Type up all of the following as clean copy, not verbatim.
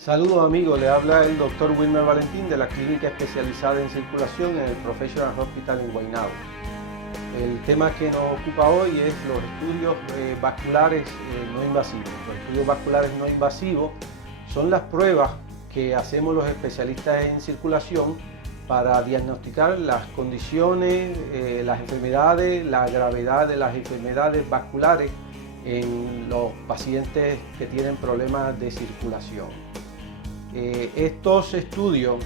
Saludos amigos, le habla el doctor Wilmer Valentín de la clínica especializada en circulación en el Professional Hospital en Guaynabo. El tema que nos ocupa hoy es los estudios vasculares no invasivos. Los estudios vasculares no invasivos son las pruebas que hacemos los especialistas en circulación para diagnosticar las condiciones, las enfermedades, la gravedad de las enfermedades vasculares en los pacientes que tienen problemas de circulación. Estos estudios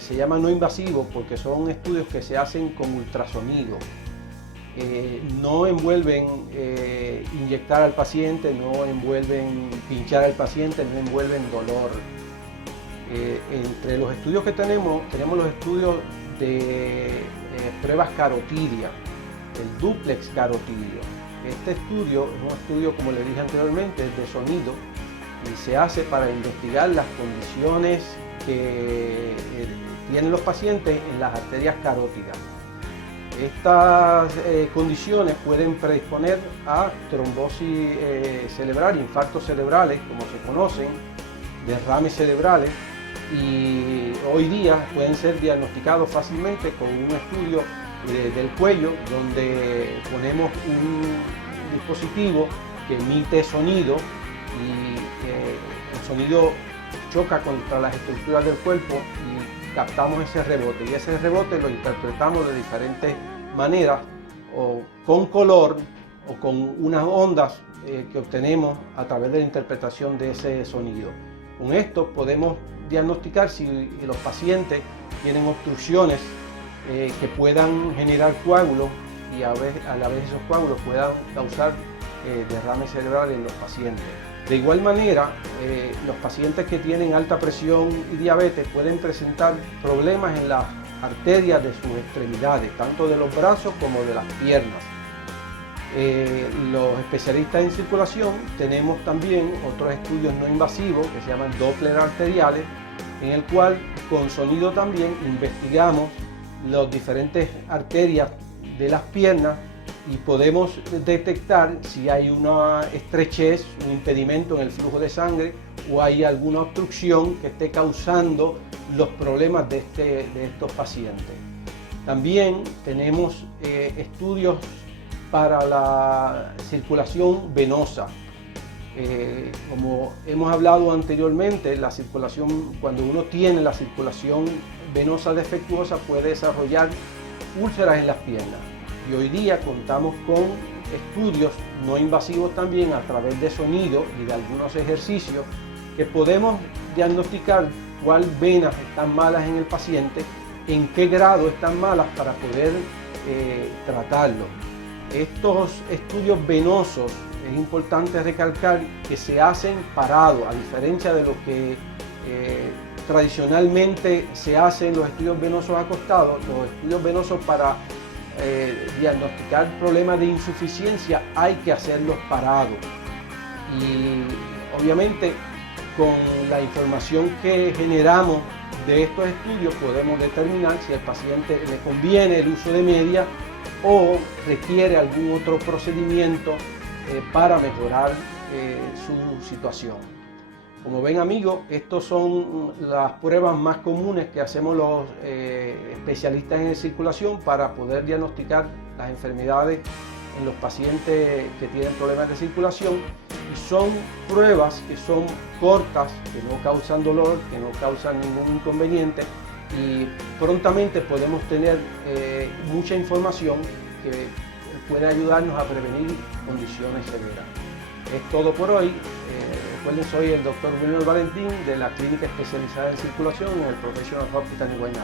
se llaman no invasivos porque son estudios que se hacen con ultrasonido. No envuelven inyectar al paciente, no envuelven pinchar al paciente, no envuelven dolor. Entre los estudios que tenemos los estudios de pruebas carotidias, el dúplex carotidio. Este estudio es un estudio, como le dije anteriormente, de sonido y se hace para investigar las condiciones que tienen los pacientes en las arterias carótidas. Estas condiciones pueden predisponer a trombosis cerebral, infartos cerebrales, como se conocen, derrames cerebrales, y hoy día pueden ser diagnosticados fácilmente con un estudio del cuello, donde ponemos un dispositivo que emite sonido y el sonido choca contra las estructuras del cuerpo y captamos ese rebote, y ese rebote lo interpretamos de diferentes maneras, o con color o con unas ondas que obtenemos a través de la interpretación de ese sonido. Con esto podemos diagnosticar si los pacientes tienen obstrucciones que puedan generar coágulos, y a la vez esos coágulos puedan causar derrames cerebrales en los pacientes. De igual manera, los pacientes que tienen alta presión y diabetes pueden presentar problemas en las arterias de sus extremidades, tanto de los brazos como de las piernas. Los especialistas en circulación tenemos también otros estudios no invasivos que se llaman Doppler arteriales, en el cual con sonido también investigamos las diferentes arterias de las piernas y podemos detectar si hay una estrechez, un impedimento en el flujo de sangre, o hay alguna obstrucción que esté causando los problemas de estos pacientes. También tenemos estudios para la circulación venosa. Como hemos hablado anteriormente, la circulación, cuando uno tiene la circulación venosa defectuosa, puede desarrollar úlceras en las piernas. Y hoy día contamos con estudios no invasivos también a través de sonido y de algunos ejercicios que podemos diagnosticar cuáles venas están malas en el paciente, en qué grado están malas para poder tratarlo. Estos estudios venosos es importante recalcar que se hacen parados, a diferencia de lo que tradicionalmente se hacen los estudios venosos acostados. Los estudios venosos para diagnosticar problemas de insuficiencia hay que hacerlos parados, y obviamente con la información que generamos de estos estudios podemos determinar si al paciente le conviene el uso de media o requiere algún otro procedimiento para mejorar su situación. Como ven amigos, estas son las pruebas más comunes que hacemos los especialistas en circulación para poder diagnosticar las enfermedades en los pacientes que tienen problemas de circulación, y son pruebas que son cortas, que no causan dolor, que no causan ningún inconveniente, y prontamente podemos tener mucha información que puede ayudarnos a prevenir condiciones severas. Es todo por hoy. Recuerden, soy el doctor Wilmer Valentín de la clínica especializada en circulación en el Professional Hospital en Guaynabo.